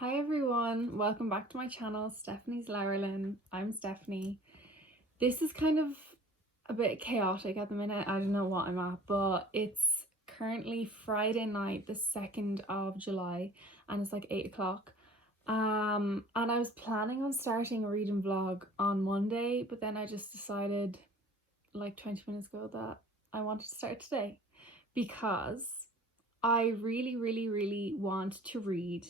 Hi everyone, welcome back to my channel, Stephanie's Laurelin. I'm Stephanie. This is kind of a bit chaotic at the minute. I don't know what I'm at, but it's currently Friday night, the 2nd of July, and it's like 8 o'clock. And I was planning on starting a reading vlog on Monday, but then I just decided like 20 minutes ago that I wanted to start today because I really want to read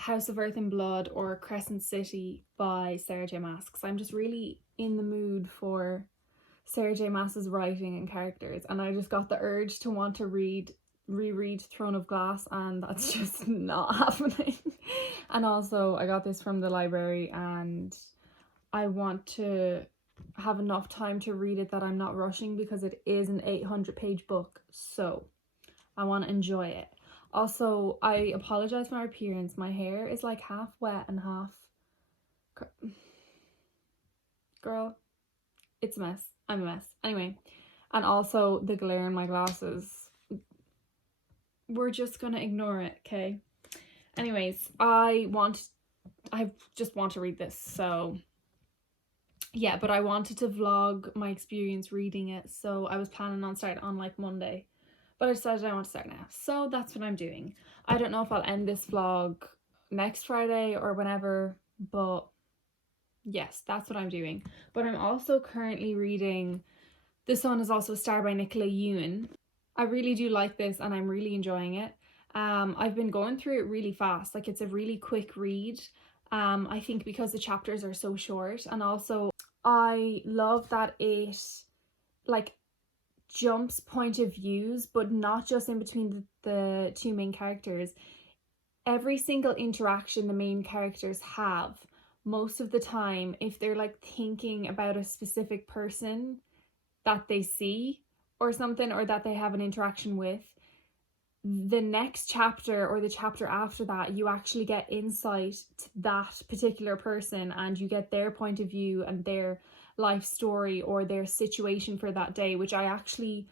House of Earth and Blood or Crescent City by sarahj.maas, because I'm just really in the mood for sarahj.maas's writing and characters, and I just got the urge to want to reread Throne of Glass, and that's just not happening. And also I got this from the library and I want to have enough time to read it that I'm not rushing, because it is an 800-page book, so I want to enjoy it. Also, I apologize for my appearance. My hair is like half wet and half... Girl, it's a mess. I'm a mess. Anyway, and also the glare in my glasses. We're just gonna ignore it, okay? Anyways, I just want to read this, so... Yeah, but I wanted to vlog my experience reading it, so I was planning on starting on like Monday. But I decided I want to start now, so that's what I'm doing. I don't know if I'll end this vlog next Friday or whenever, but yes, that's what I'm doing. But I'm also currently reading The Sun Is Also a Star by Nicola Ewan. I really do like this and I'm really enjoying it. I've been going through it really fast, like it's a really quick read. I think because the chapters are so short, and also I love that it like jumps point of views, but not just in between the two main characters. Every single interaction the main characters have, most of the time, if they're like thinking about a specific person that they see or something, or that they have an interaction with, the next chapter or the chapter after that, you actually get insight to that particular person and you get their point of view and their life story or their situation for that day, which I actually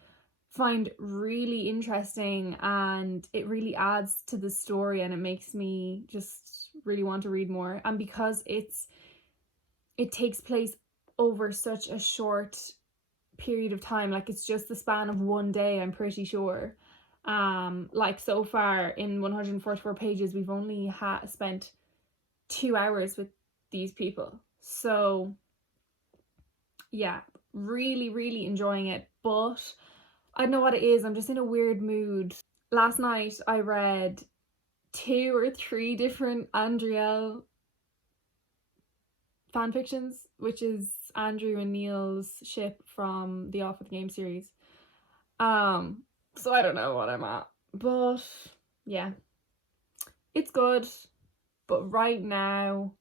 find really interesting, and it really adds to the story and it makes me just really want to read more. And because it takes place over such a short period of time, like it's just the span of one day, I'm pretty sure. Like so far in 144 pages we've only spent 2 hours with these people, so yeah, really enjoying it. But I don't know what it is, I'm just in a weird mood. Last night I read 2 or 3 different Andriel fanfictions, which is Andrew and Neil's ship from the Off With the Game series. So I don't know what I'm at, but yeah, it's good. But right now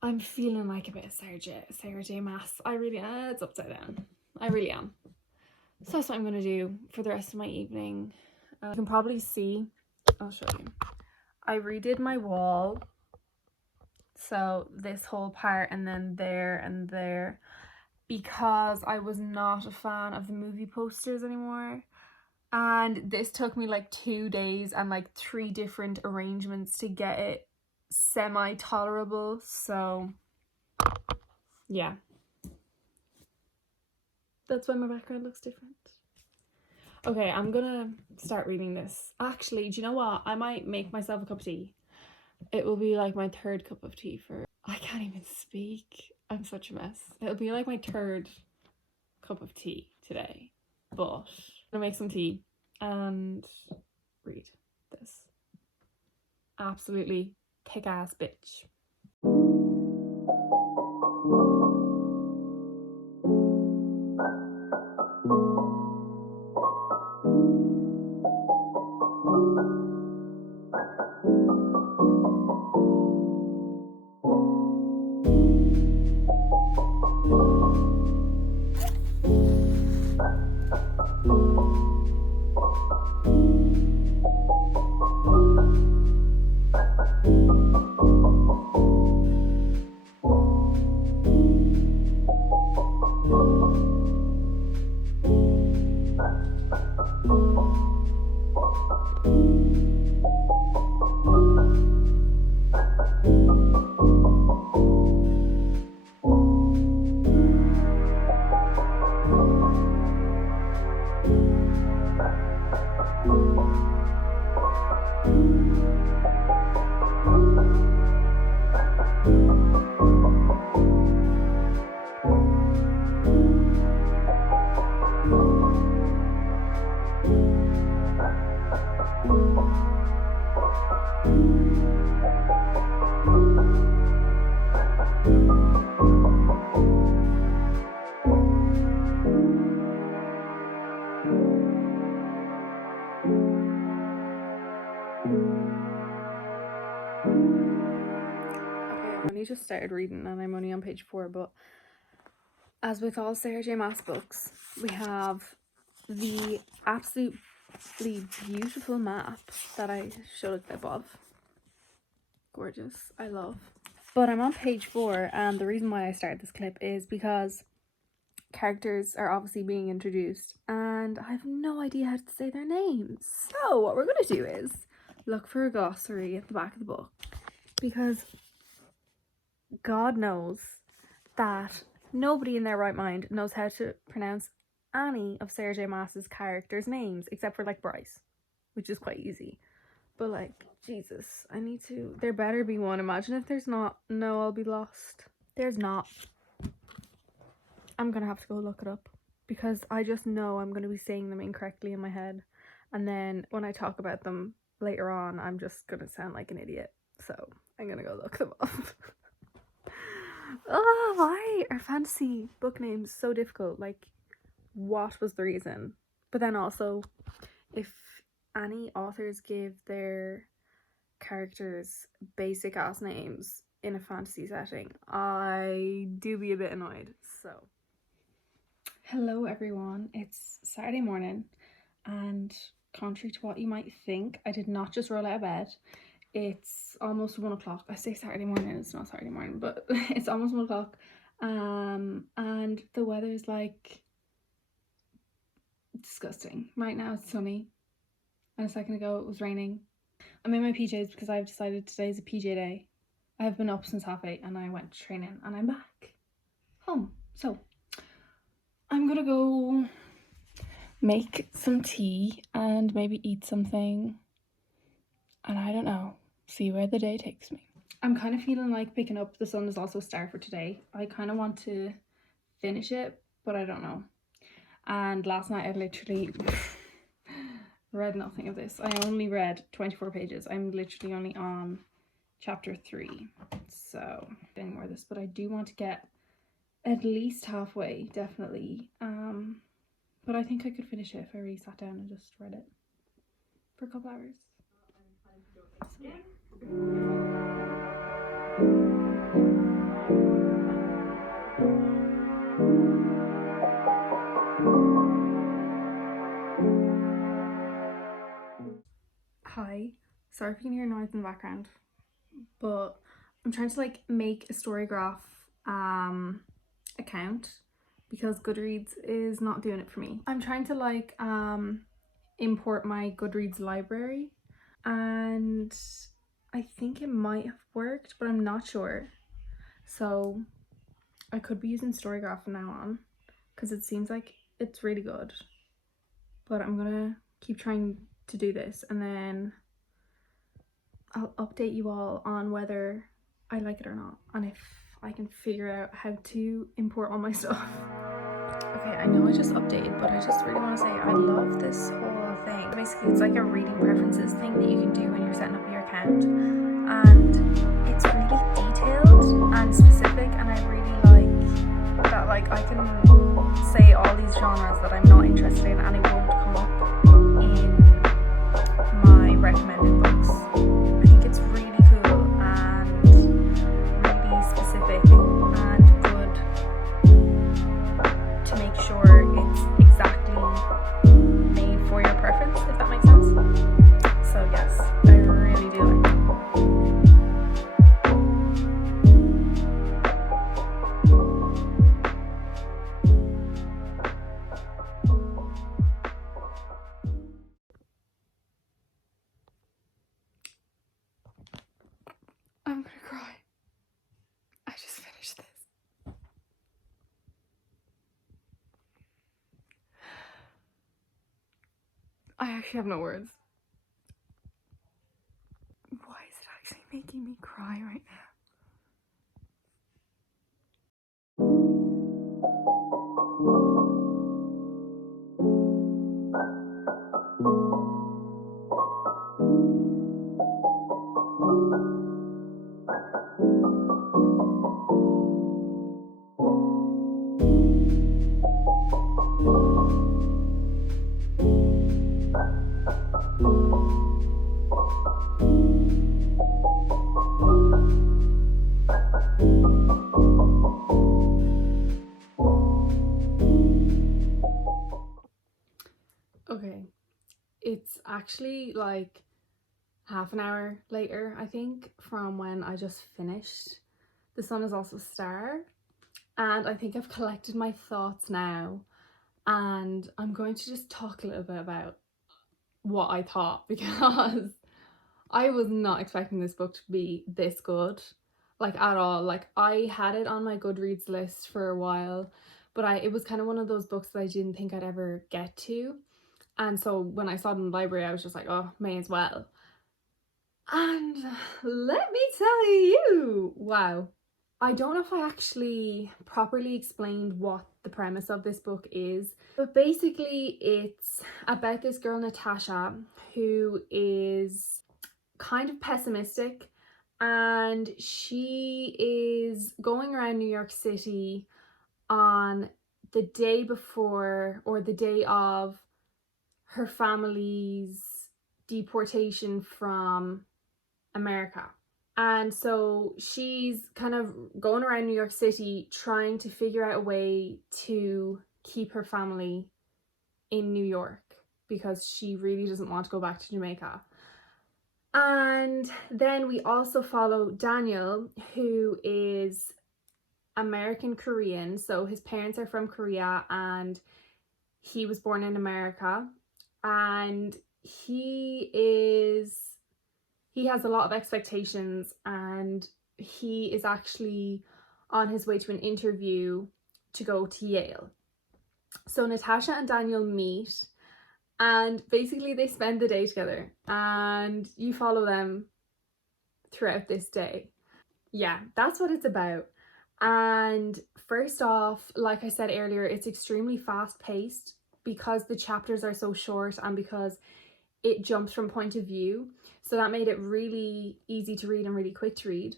I'm feeling like a bit of sarahj.maas. I really it's upside down. I really am. So that's what I'm gonna do for the rest of my evening. You can probably see, I'll show you, I redid my wall, so this whole part and then there and there, because I was not a fan of the movie posters anymore. And this took me like 2 days and like 3 different arrangements to get it semi-tolerable, so yeah. That's why my background looks different. Okay, I'm gonna start reading this. Actually, do you know what? I might make myself a cup of tea. It will be like my 3rd cup of tea for... I can't even speak. I'm such a mess. It'll be like my 3rd cup of tea today, but I'm gonna make some tea and read this absolutely kick-ass bitch. I only just started reading and I'm only on page 4, but as with all sarahj.maas books, we have the absolutely beautiful map that I showed a clip of. Gorgeous, I love. But I'm on page 4, and the reason why I started this clip is because characters are obviously being introduced and I have no idea how to say their names. So what we're going to do is look for a glossary at the back of the book, because God knows that nobody in their right mind knows how to pronounce any of sarahj.maas's characters' names except for like Bryce, which is quite easy. But like, Jesus, I need to. There better be one. Imagine if there's not. No, I'll be lost. There's not. I'm gonna have to go look it up, because I just know I'm gonna be saying them incorrectly in my head, and then when I talk about them later on, I'm just gonna sound like an idiot. So I'm gonna go look them up. Oh, why are fantasy book names so difficult? Like, what was the reason? But then also, if any authors give their characters basic ass names in a fantasy setting, I do be a bit annoyed. So hello everyone, it's Saturday morning, and contrary to what you might think, I did not just roll out of bed. It's almost 1 o'clock. I say Saturday morning, it's not Saturday morning, but it's almost 1 o'clock. And the weather's like disgusting. Right now it's sunny, and a second ago it was raining. I'm in my PJs because I've decided today's a PJ day. I have been up since 8:30 and I went training, and I'm back home. So I'm gonna go make some tea and maybe eat something, and I don't know, see where the day takes me. I'm kind of feeling like picking up The Sun Is Also a Star for today. I kind of want to finish it, but I don't know. And last night I literally read nothing of this. I only read 24 pages. I'm literally only on chapter 3, so any more of this, but I do want to get at least halfway, definitely. But I think I could finish it if I really sat down and just read it for a couple hours. So, yeah. Hi, sorry if you can hear noise in the background, but I'm trying to like make a Storygraph account because Goodreads is not doing it for me. I'm trying to like import my Goodreads library, and I think it might have worked, but I'm not sure. So I could be using Storygraph from now on because it seems like it's really good. But I'm gonna keep trying to do this, and then I'll update you all on whether I like it or not, and if I can figure out how to import all my stuff. Okay, I know I just updated, but I just really want to say I love this whole thing. Basically, it's like a reading preferences thing that you can do when you're setting up your account, and it's really detailed and specific, and I really like that. Like, I can say all these genres that I'm not interested in, and it won't come up in my recommended books. I think it's really cool and really specific and good to make sure it's exactly made for your preference, if that makes sense. So yes, I really do like it. I actually have no words. Why is it actually making me cry right now? Okay, it's actually like half an hour later, I think, from when I just finished. The sun is also a star, and I think I've collected my thoughts now, and I'm going to just talk a little bit about what I thought, because I was not expecting this book to be this good, like at all. Like, I had it on my Goodreads list for a while, but it was kind of one of those books that I didn't think I'd ever get to. And so when I saw it in the library, I was just like, oh, may as well. And let me tell you, wow. I don't know if I actually properly explained what the premise of this book is, but basically it's about this girl, Natasha, who is kind of pessimistic, and she is going around New York City on the day before or the day of her family's deportation from America. And so she's kind of going around New York City trying to figure out a way to keep her family in New York, because she really doesn't want to go back to Jamaica. And then we also follow Daniel, who is American Korean. So his parents are from Korea and he was born in America. And he has a lot of expectations, and he is actually on his way to an interview to go to Yale. So Natasha and Daniel meet, and basically they spend the day together, and you follow them throughout this day. Yeah, that's what it's about. And first off, like I said earlier, it's extremely fast paced because the chapters are so short and because it jumps from point of view. So that made it really easy to read and really quick to read.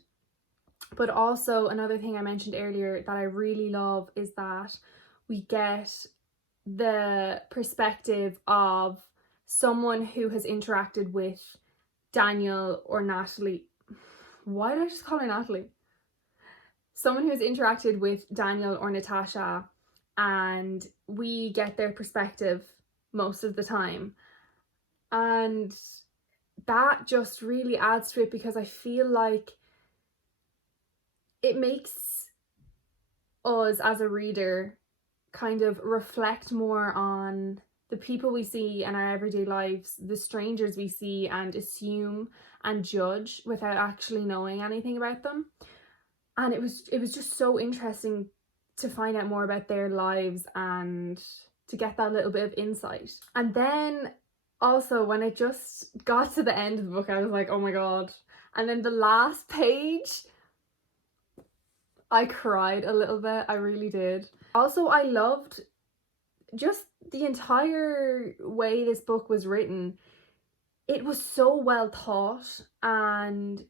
But also another thing I mentioned earlier that I really love is that we get the perspective of someone who has interacted with Daniel or Natalie. Why did I just call her Natalie? Someone who has interacted with Daniel or Natasha, and we get their perspective most of the time. And that just really adds to it, because I feel like it makes us as a reader kind of reflect more on the people we see in our everyday lives, the strangers we see, and assume and judge without actually knowing anything about them. And it was just so interesting to find out more about their lives and to get that little bit of insight. And then also when it just got to the end of the book, I was like, oh my god. And then the last page, I cried a little bit. I really did. Also, I loved just the entire way this book was written. It was so well thought, and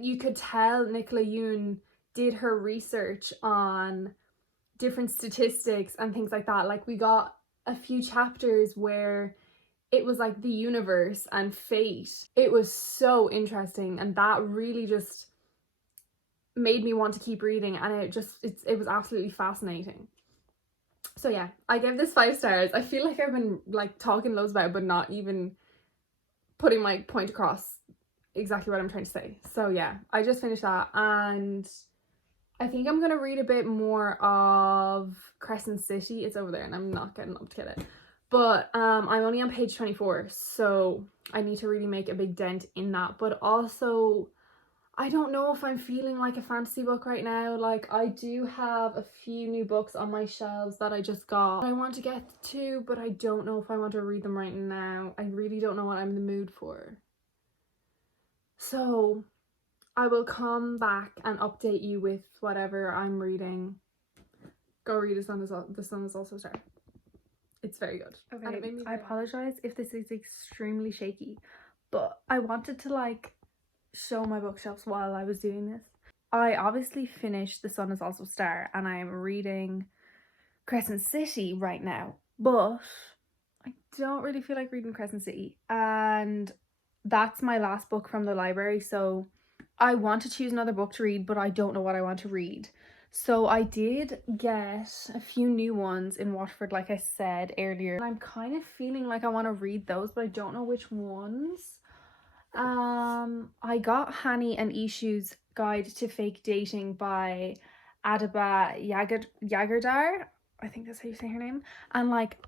you could tell Nicola Yoon did her research on different statistics and things like that. Like, we got a few chapters where it was like the universe and fate. It was so interesting, and that really just made me want to keep reading, and it was absolutely fascinating. So yeah, I gave this 5 stars. I feel like I've been like talking loads about it, but not even putting my point across exactly what I'm trying to say. So yeah, I just finished that, and I think I'm gonna read a bit more of Crescent City. It's over there and I'm not getting up to get it. But I'm only on page 24, so I need to really make a big dent in that. But also, I don't know if I'm feeling like a fantasy book right now. Like, I do have a few new books on my shelves that I just got I want to get to, but I don't know if I want to read them right now. I really don't know what I'm in the mood for. So I will come back and update you with whatever I'm reading. Go read The Sun Is Also Star. It's very good. Okay, I apologize if this is extremely shaky, but I wanted to like show my bookshelves while I was doing this. I obviously finished The Sun Is Also Star and I am reading Crescent City right now, but I don't really feel like reading Crescent City, and that's my last book from the library, so I want to choose another book to read, but I don't know what I want to read. So I did get a few new ones in Watford, like I said earlier, and I'm kind of feeling like I want to read those, but I don't know which ones. I got Hani and Ishu's Guide to Fake Dating by Adaba Yagardar. I think that's how you say her name. And like,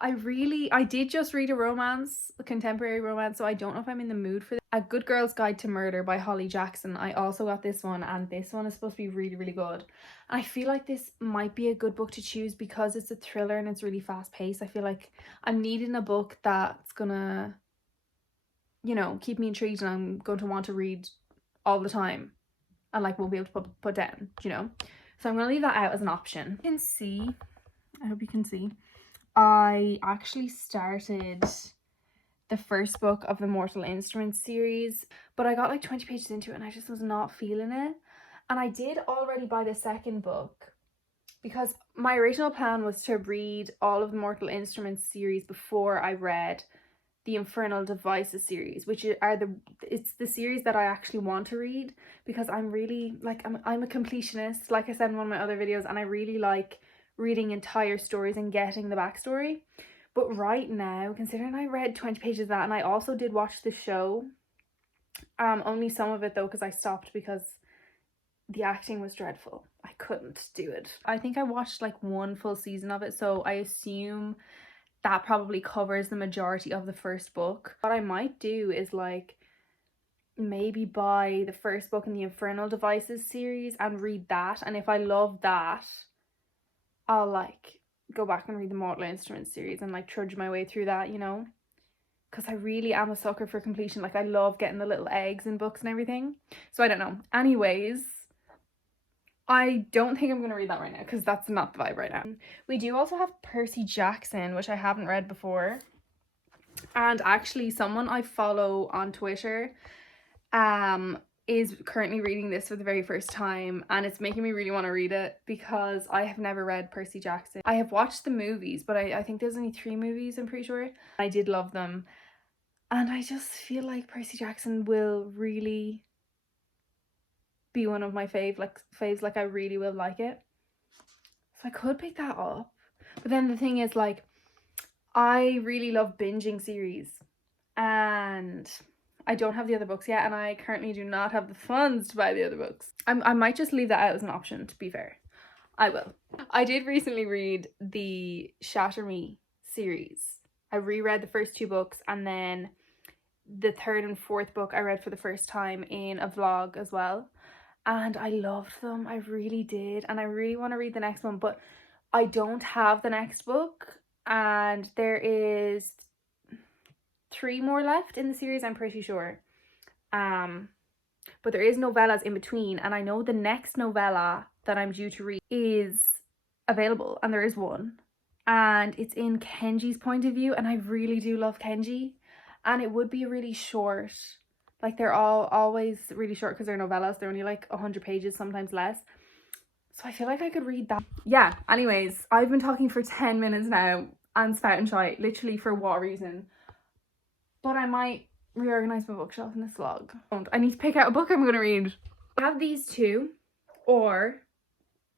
I did just read a contemporary romance, so I don't know if I'm in the mood for this. A Good Girl's Guide to Murder by Holly Jackson. I also got this one, and this one is supposed to be really, really good. I feel like this might be a good book to choose because it's a thriller and it's really fast paced. I feel like I'm needing a book that's gonna, you know, keep me intrigued and I'm going to want to read all the time and like won't be able to put down, you know. So I'm gonna leave that out as an option. You can see, I hope you can see, I actually started the first book of the Mortal Instruments series, but I got like 20 pages into it and I just was not feeling it. And I did already buy the second book because my original plan was to read all of the Mortal Instruments series before I read the Infernal Devices series, which it's the series that I actually want to read because I'm really like I'm a completionist, like I said in one of my other videos, and I really like reading entire stories and getting the backstory. But right now, considering I read 20 pages of that, and I also did watch the show, only some of it though, because I stopped because the acting was dreadful. I couldn't do it. I think I watched like one full season of it, so I assume that probably covers the majority of the first book. What I might do is like maybe buy the first book in the Infernal Devices series and read that, and if I love that, I'll like go back and read the Mortal Instruments series and like trudge my way through that, you know, because I really am a sucker for completion. Like I love getting the little eggs in books and everything. So I don't know. Anyways, I don't think I'm going to read that right now because that's not the vibe right now. We do also have Percy Jackson, which I haven't read before. And actually someone I follow on Twitter is currently reading this for the very first time, and it's making me really want to read it because I have never read Percy Jackson. I have watched the movies, but I think there's only 3 movies, I'm pretty sure. I did love them. And I just feel like Percy Jackson will really be one of my faves, like I really will like it. So I could pick that up. But then the thing is, like, I really love binging series, and I don't have the other books yet, and I currently do not have the funds to buy the other books. I might just leave that out as an option, to be fair. I will. I did recently read the Shatter Me series. I reread the first 2 books, and then the 3rd and 4th book I read for the first time in a vlog as well. And I loved them. I really did. And I really want to read the next one, but I don't have the next book. And there is 3 more left in the series, I'm pretty sure. But there is novellas in between, and I know the next novella that I'm due to read is available, and there is one, and it's in Kenji's point of view, and I really do love Kenji, and it would be really short. Like, they're always really short because they're novellas. They're only like 100 pages, sometimes less. So I feel like I could read that. Yeah, anyways, I've been talking for 10 minutes now and spouting shite, literally for what reason? But I might reorganize my bookshelf in this vlog. I need to pick out a book I'm going to read. I have these 2, or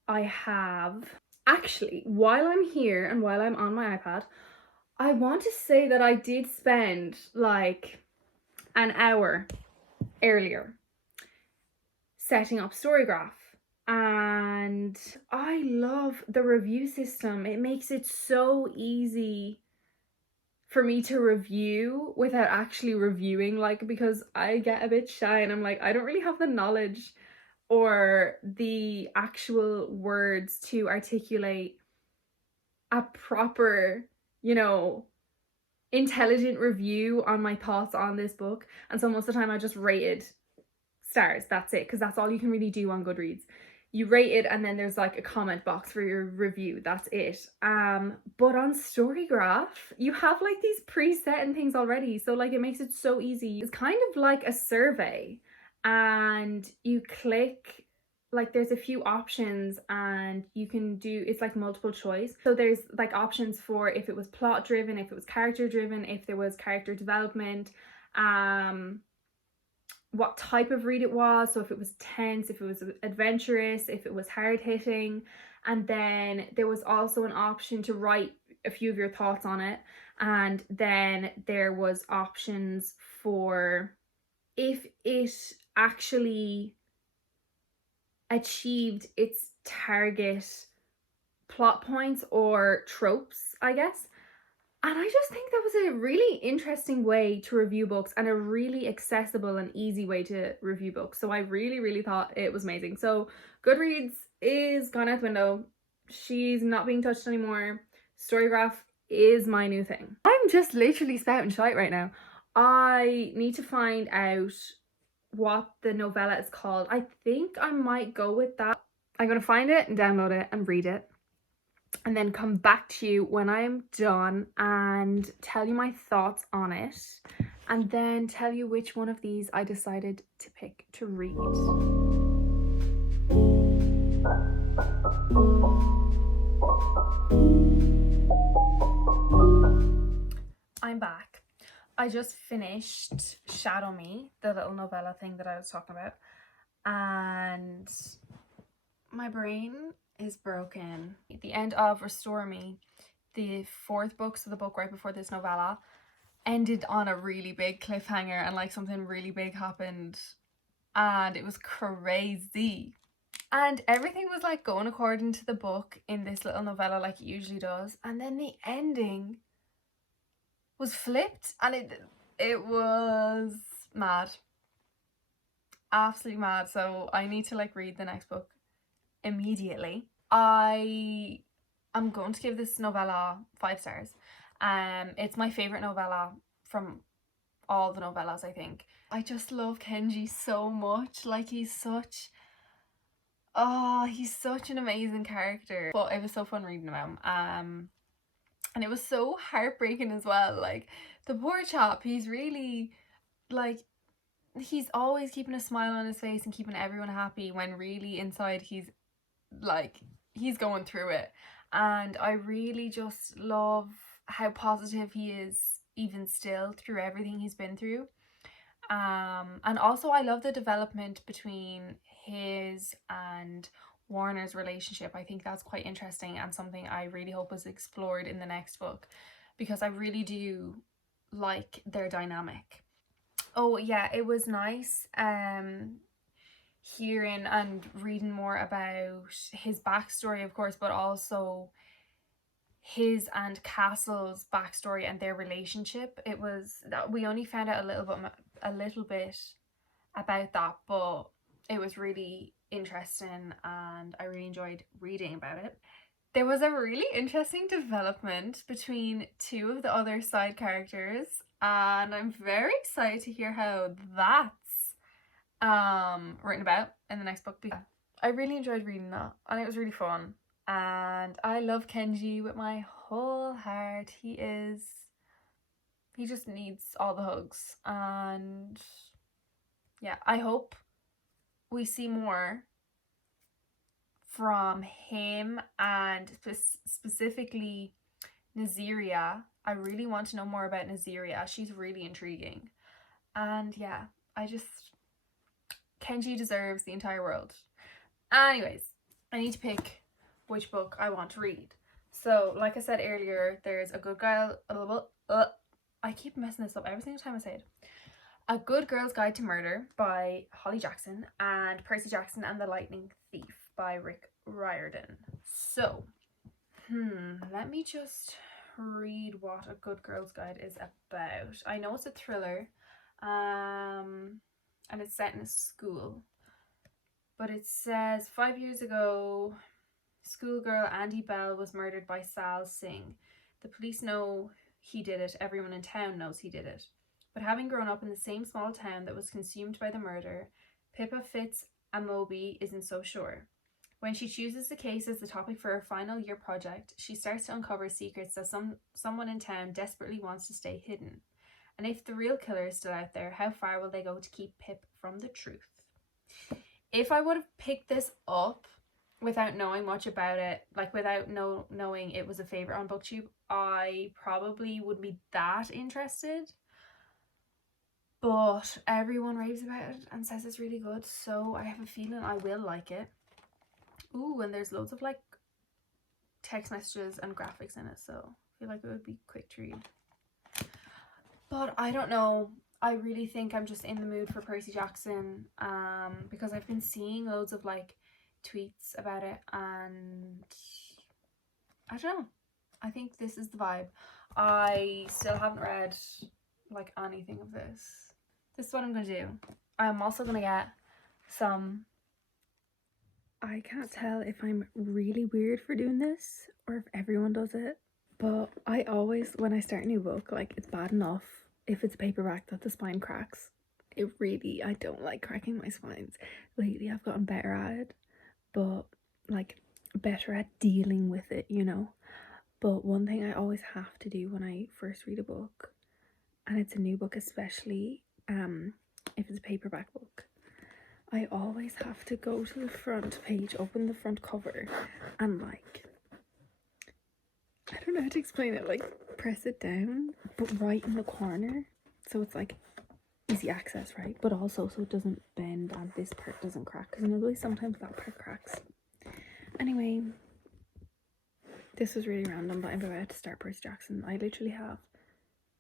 I have... Actually, while I'm here and while I'm on my iPad, I want to say that I did spend like an hour earlier setting up Storygraph, and I love the review system. It makes it so easy for me to review without actually reviewing, like, because I get a bit shy and I'm like, I don't really have the knowledge or the actual words to articulate a proper, you know, intelligent review on my thoughts on this book. And so most of the time I just rated stars. That's it, because that's all you can really do on Goodreads. You rate it and then there's like a comment box for your review. That's it. But on Storygraph, you have like these preset and things already. So like it makes it so easy. It's kind of like a survey, and you click, like there's a few options and you can do, it's like multiple choice. So there's like options for if it was plot driven, if it was character driven, if there was character development, what type of read it was, so if it was tense, if it was adventurous, if it was hard hitting. And then there was also an option to write a few of your thoughts on it, and then there was options for if it actually achieved its target plot points or tropes, I guess. And I just think that was a really interesting way to review books and a really accessible and easy way to review books. So I really, really thought it was amazing. So Goodreads is gone out the window. She's not being touched anymore. Storygraph is my new thing. I'm just literally spouting shite right now. I need to find out what the novella is called. I think I might go with that. I'm going to find it and download it and read it, and then come back to you when I'm done and tell you my thoughts on it, and then tell you which one of these I decided to pick to read. I'm back. I just finished Shadow Me, the little novella thing that I was talking about, and my brain is broken. At the end of Restore Me, the fourth book, so the book right before this novella, ended on a really big cliffhanger, and like something really big happened and it was crazy. And everything was like going according to the book in this little novella like it usually does, and then the ending was flipped and it was mad. Absolutely mad. So I need to like read the next book immediately. I am going to give this novella 5 stars. It's my favorite novella from all the novellas, I think. I just love Kenji so much. Like he's such an amazing character. But it was so fun reading him. And it was so heartbreaking as well. Like the poor chap, he's really like, he's always keeping a smile on his face and keeping everyone happy when really inside he's going through it. And I really just love how positive he is even still through everything he's been through. And also I love the development between his and Warner's relationship. I think that's quite interesting and something I really hope is explored in the next book, because I really do like their dynamic. Oh yeah, it was nice hearing and reading more about his backstory, of course, but also his and Castle's backstory and their relationship. It was that we only found out a little bit about that, but it was really interesting and I really enjoyed reading about it. There was a really interesting development between 2 of the other side characters, and I'm very excited to hear how that's written about in the next book. I really enjoyed reading that and it was really fun, and I love Kenji with my whole heart. He just needs all the hugs, and yeah, I hope we see more from him and specifically Naziria. I really want to know more about Naziria. She's really intriguing. And yeah, Kenji deserves the entire world. Anyways, I need to pick which book I want to read. So, like I said earlier, there's A Good Girl... I keep messing this up every single time I say it. A Good Girl's Guide to Murder by Holly Jackson, and Percy Jackson and the Lightning Thief by Rick Riordan. So, let me just read what A Good Girl's Guide is about. I know it's a thriller, and it's set in a school. But it says 5 years ago, schoolgirl Andy Bell was murdered by Sal Singh. The police know he did it. Everyone in town knows he did it. But having grown up in the same small town that was consumed by the murder, Pippa Fitz-Amobi isn't so sure. When she chooses the case as the topic for her final year project, she starts to uncover secrets that someone in town desperately wants to stay hidden. And if the real killer is still out there, how far will they go to keep Pip from the truth? If I would have picked this up without knowing much about it, like without knowing it was a favourite on BookTube, I probably wouldn't be that interested. But everyone raves about it and says it's really good, so I have a feeling I will like it. Ooh, and there's loads of like text messages and graphics in it, so I feel like it would be quick to read. But I don't know. I really think I'm just in the mood for Percy Jackson, because I've been seeing loads of like tweets about it, and I don't know. I think this is the vibe. I still haven't read like anything of this. This is what I'm gonna do. I'm also gonna get some. I can't tell if I'm really weird for doing this or if everyone does it, but I always, when I start a new book, like it's bad enough if it's a paperback that the spine cracks. I don't like cracking my spines. Lately I've gotten better at it, but like better at dealing with it, you know. But one thing I always have to do when I first read a book, and it's a new book especially, if it's a paperback book, I always have to go to the front page, open the front cover, and like, I don't know how to explain it, like press it down, but right in the corner, so it's like easy access, right? But also so it doesn't bend and this part doesn't crack, because you know the way sometimes that part cracks. Anyway, this was really random, but I'm about to start Percy Jackson. I literally have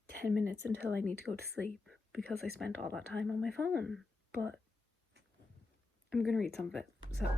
10 minutes until I need to go to sleep because I spent all that time on my phone, but I'm gonna read some of it, so.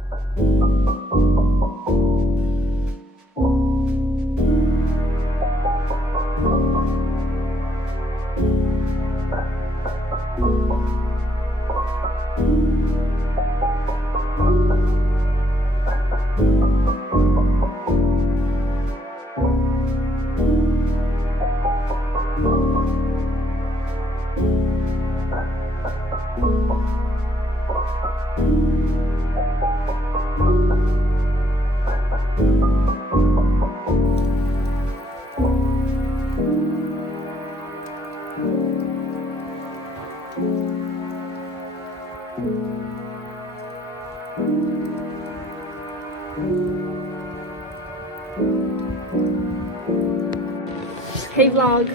Hey vlog,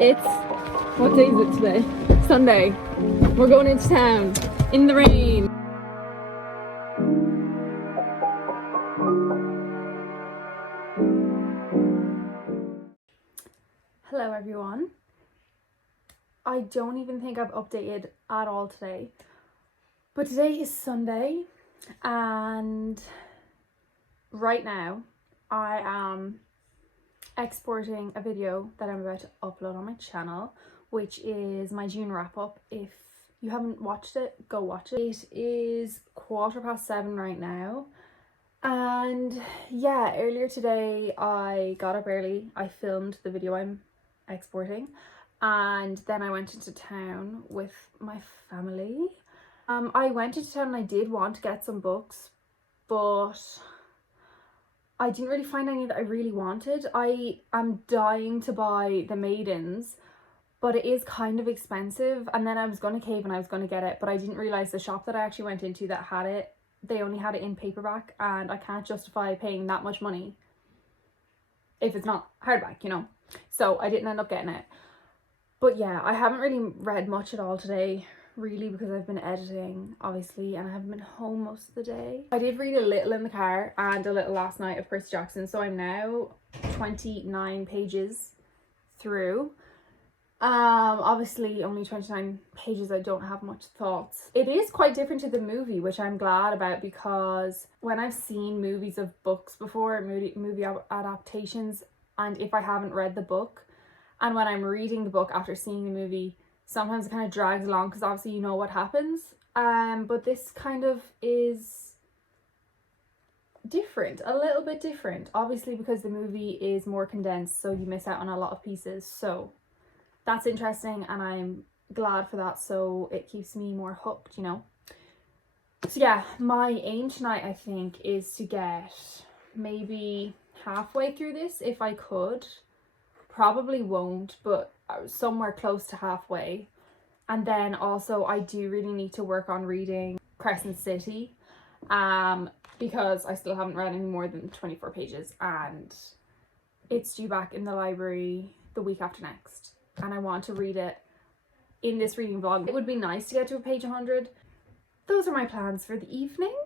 it's, what day is it today? Sunday. We're going into town in the rain. Hello everyone. I don't even think I've updated at all today, but today is Sunday and right now I am exporting a video that I'm about to upload on my channel, which is my June wrap up. If you haven't watched it, go watch it. It is 7:15 right now, and yeah, earlier today I got up early, I filmed the video I'm exporting, and then I went into town with my family. I went into town and I did want to get some books, but I didn't really find any that I really wanted. I am dying to buy The Maidens, but it is kind of expensive, and then I was going to cave and I was going to get it, but I didn't realise the shop that I actually went into that had it, they only had it in paperback, and I can't justify paying that much money if it's not hardback, you know. So I didn't end up getting it. But yeah, I haven't really read much at all today, really, because I've been editing obviously and I haven't been home most of the day. I did read a little in the car and a little last night of Percy Jackson, so I'm now 29 pages through. Obviously only 29 pages, I don't have much thoughts. It is quite different to the movie, which I'm glad about, because when I've seen movies of books before, movie adaptations, and if I haven't read the book, and when I'm reading the book after seeing the movie, sometimes it kind of drags along because obviously you know what happens. But this kind of is different, a little bit different, obviously, because the movie is more condensed, so you miss out on a lot of pieces. So that's interesting, and I'm glad for that, so it keeps me more hooked, you know. So yeah, my aim tonight, I think, is to get maybe halfway through this if I could. Probably won't, but somewhere close to halfway. And then also I do really need to work on reading Crescent City, because I still haven't read any more than 24 pages, and it's due back in the library the week after next, and I want to read it in this reading vlog. It would be nice to get to a page 100. Those are my plans for the evening,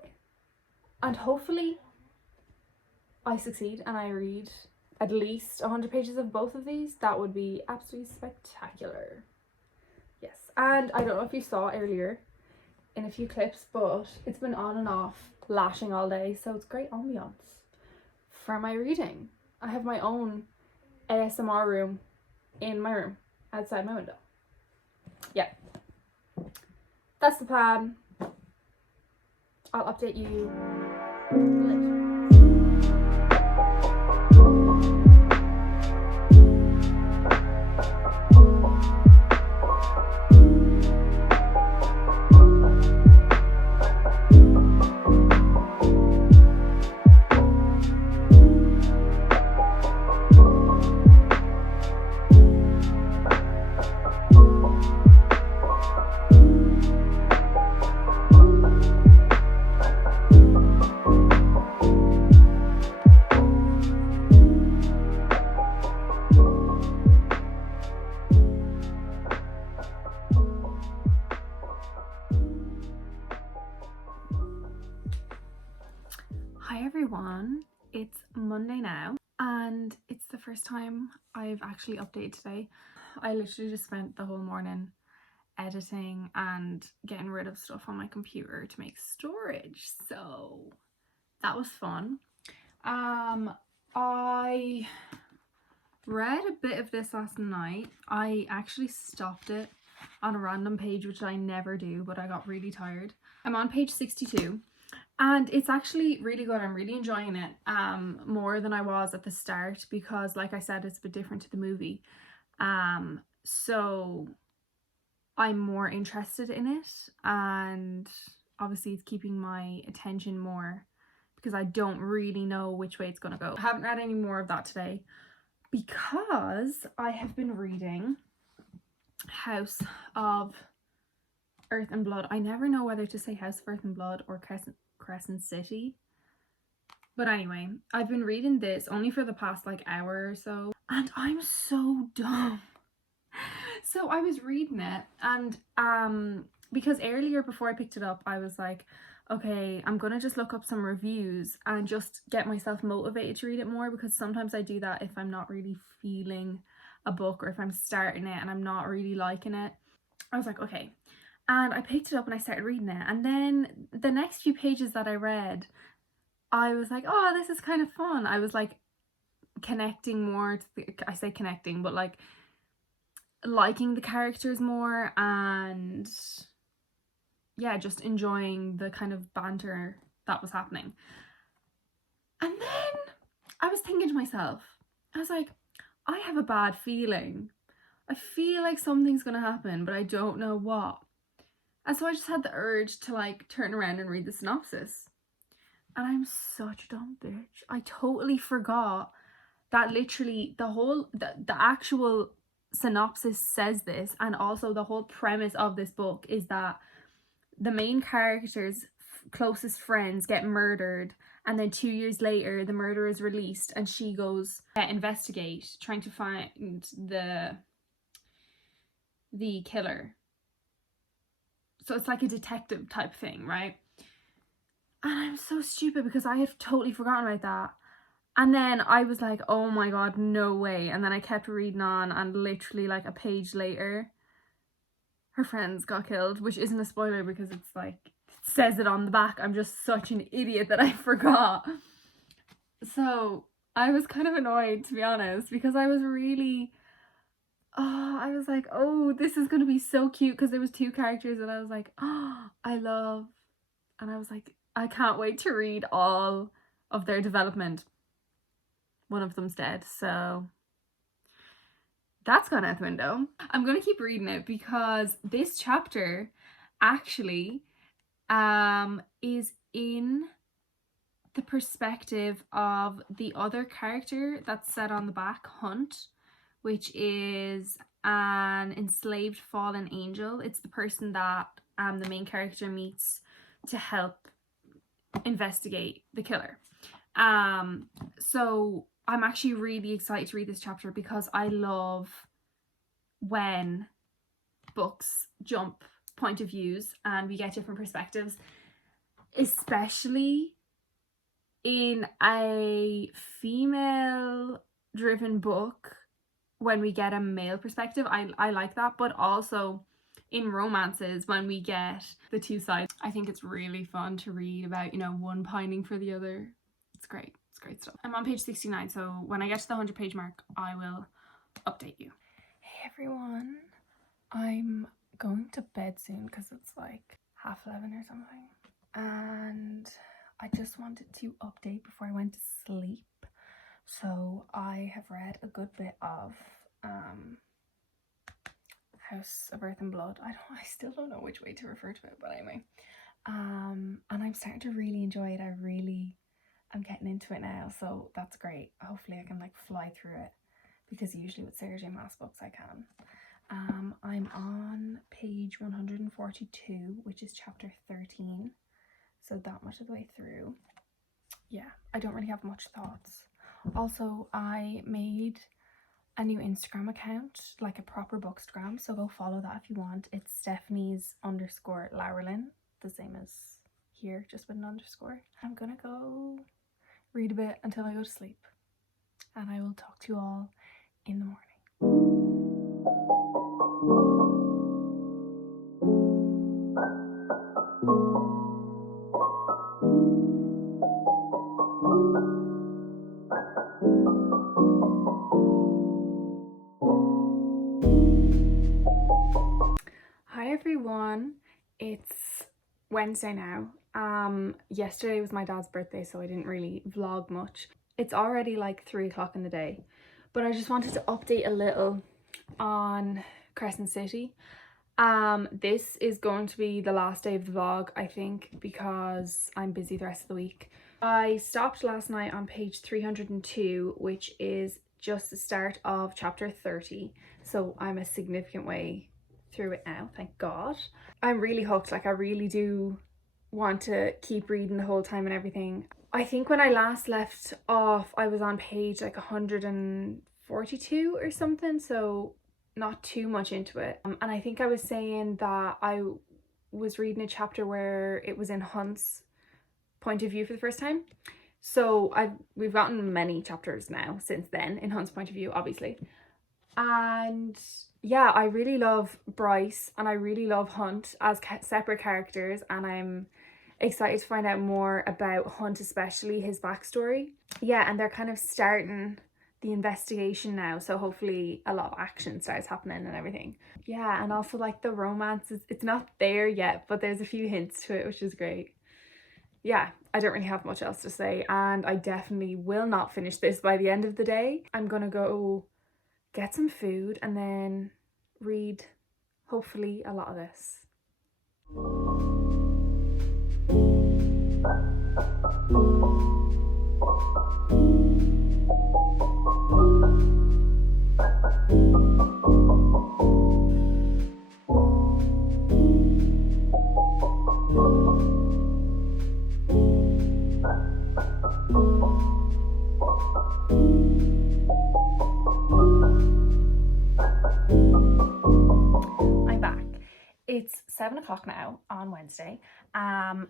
and hopefully I succeed and I read at least 100 pages of both of these. That would be absolutely spectacular. Yes, and I don't know if you saw earlier in a few clips, but it's been on and off lashing all day, so it's great ambiance for my reading. I have my own ASMR room in my room outside my window. Yeah, that's the plan. I'll update you later. Hi everyone, it's Monday now and it's the first time I've actually updated today. I literally just spent the whole morning editing and getting rid of stuff on my computer to make storage, so that was fun. I read a bit of this last night. I actually stopped it on a random page, which I never do, but I got really tired. I'm on page 62. And it's actually really good. I'm really enjoying it more than I was at the start, because like I said, it's a bit different to the movie. So I'm more interested in it, and obviously it's keeping my attention more because I don't really know which way it's gonna go. I haven't read any more of that today because I have been reading House of Earth and Blood. I never know whether to say House of Earth and Blood or Crescent City. But anyway, I've been reading this only for the past like hour or so, and I'm so dumb. So I was reading it, and because earlier before I picked it up, I was like, okay, I'm gonna just look up some reviews and just get myself motivated to read it more, because sometimes I do that if I'm not really feeling a book or if I'm starting it and I'm not really liking it. I was like, okay. And I picked it up and I started reading it, and then the next few pages that I read, I was like, oh, this is kind of fun. I was like connecting more to I say connecting, but like liking the characters more, and yeah, just enjoying the kind of banter that was happening. And then I was thinking to myself, I was like, I have a bad feeling. I feel like something's gonna happen, but I don't know what. And so I just had the urge to like turn around and read the synopsis. And I'm such a dumb bitch. I totally forgot that literally the actual synopsis says this, and also the whole premise of this book is that the main character's closest friends get murdered, and then 2 years later the murder is released and she goes investigate, trying to find the killer. So it's like a detective type thing, right? And I'm so stupid because I had totally forgotten about that. And then I was like, oh my god, no way. And then I kept reading on, and literally like a page later, her friends got killed, which isn't a spoiler because it's like, it says it on the back. I'm just such an idiot that I forgot. So I was kind of annoyed, to be honest, because I was really, I was like, oh, this is gonna be so cute, because there was two characters that I was like, oh, I love, and I was like, I can't wait to read all of their development. One of them's dead, so that's gone out the window. I'm gonna keep reading it because this chapter actually is in the perspective of the other character that's set on the back, Hunt, which is an enslaved fallen angel. It's the person that the main character meets to help investigate the killer. So I'm actually really excited to read this chapter because I love when books jump point of views and we get different perspectives, especially in a female driven book. When we get a male perspective, I like that, but also in romances when we get the two sides. I think it's really fun to read about, you know, one pining for the other. It's great. It's great stuff. I'm on page 69, so when I get to the 100-page mark, I will update you. Hey everyone, I'm going to bed soon because it's like 11:30 or something, and I just wanted to update before I went to sleep. So I have read a good bit of House of Earth and Blood. I still don't know which way to refer to it, but anyway. And I'm starting to really enjoy it. I'm getting into it now, so that's great. Hopefully I can like fly through it, because usually with sarahj.maas books I can. I'm on page 142, which is chapter 13, so that much of the way through. Yeah, I don't really have much thoughts. Also, I made a new Instagram account, like a proper bookstagram, so go follow that if you want. It's Stephanies_Laurelin, the same as here, just with an underscore. I'm gonna go read a bit until I go to sleep, and I will talk to you all in the morning. Hi everyone, it's Wednesday now. Yesterday was my dad's birthday, so I didn't really vlog much. It's already like 3 o'clock in the day, but I just wanted to update a little on Crescent City. This is going to be the last day of the vlog, I think, because I'm busy the rest of the week. I stopped last night on page 302, which is just the start of chapter 30, so I'm a significant way through it now, thank God. I'm really hooked, like I really do want to keep reading the whole time and everything. I think when I last left off I was on page like 142 or something, so not too much into it. And I think I was saying that I was reading a chapter where it was in Hunt's point of view for the first time. So we've gotten many chapters now since then in Hunt's point of view, obviously. And yeah, I really love Bryce and I really love Hunt as separate characters, and I'm excited to find out more about Hunt, especially his backstory. Yeah, and they're kind of starting the investigation now, so hopefully a lot of action starts happening and everything. Yeah, and also like the romance it's not there yet, but there's a few hints to it, which is great. Yeah, I don't really have much else to say, and I definitely will not finish this by the end of the day. I'm gonna go get some food and then read hopefully a lot of this. I'm back. It's 7 o'clock now on Wednesday,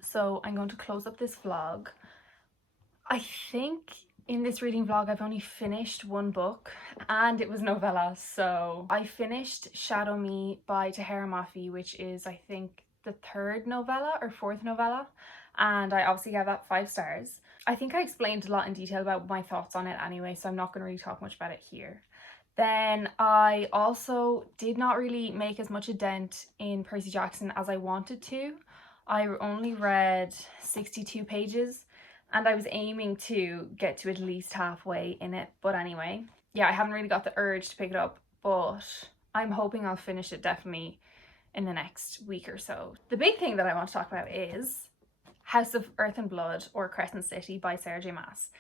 so I'm going to close up this vlog. I think in this reading vlog I've only finished one book, and it was novella. So I finished Shadow Me by Tahara Mafi, which is I think the third novella or fourth novella. and I obviously gave that 5 stars. I think I explained a lot in detail about my thoughts on it anyway, so I'm not going to really talk much about it here. Then I also did not really make as much a dent in Percy Jackson as I wanted to. I only read 62 pages and I was aiming to get to at least halfway in it. But anyway, yeah, I haven't really got the urge to pick it up, but I'm hoping I'll finish it definitely in the next week or so. The big thing that I want to talk about is House of Earth and Blood, or Crescent City by Sarah.maas.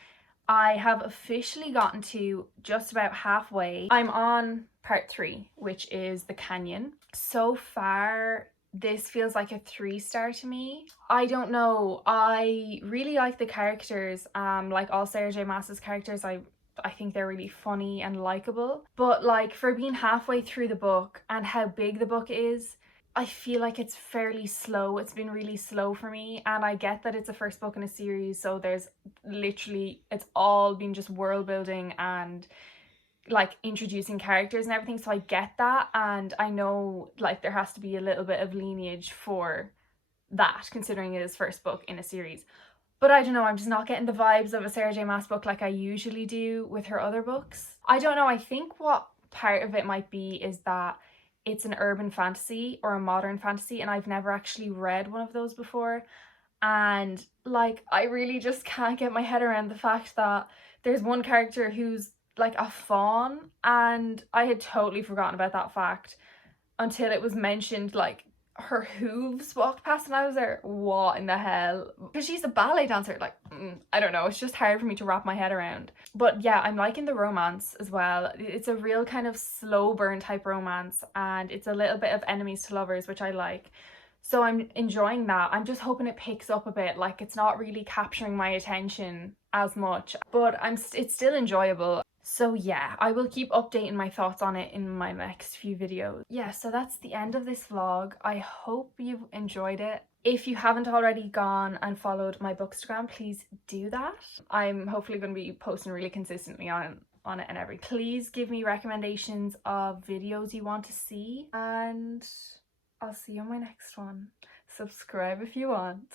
I have officially gotten to just about halfway. I'm on part 3, which is the canyon. So far, this feels like a 3-star to me. I don't know, I really like the characters. Like all Sarah.maas's characters, I think they're really funny and likable. But like, for being halfway through the book and how big the book is, I feel like it's fairly slow. It's been really slow for me, and I get that it's a first book in a series, so there's literally, it's all been just world building and like introducing characters and everything, so I get that, and I know like there has to be a little bit of lineage for that considering it is first book in a series. But I don't know, I'm just not getting the vibes of a Sarah.maas book like I usually do with her other books. I don't know, I think what part of it might be is that it's an urban fantasy or a modern fantasy, and I've never actually read one of those before. And like, I really just can't get my head around the fact that there's one character who's like a fawn, and I had totally forgotten about that fact until it was mentioned, like her hooves walked past and I was there, what in the hell? Because she's a ballet dancer, like, I don't know, it's just hard for me to wrap my head around. But yeah, I'm liking the romance as well. It's a real kind of slow burn type romance, and it's a little bit of enemies to lovers, which I like. So I'm enjoying that. I'm just hoping it picks up a bit. Like, it's not really capturing my attention as much, but it's still enjoyable. So yeah, I will keep updating my thoughts on it in my next few videos. Yeah, so that's the end of this vlog. I hope you've enjoyed it. If you haven't already gone and followed my bookstagram, please do that. I'm hopefully going to be posting really consistently on it and everything. Please give me recommendations of videos you want to see, and I'll see you on my next one. Subscribe if you want.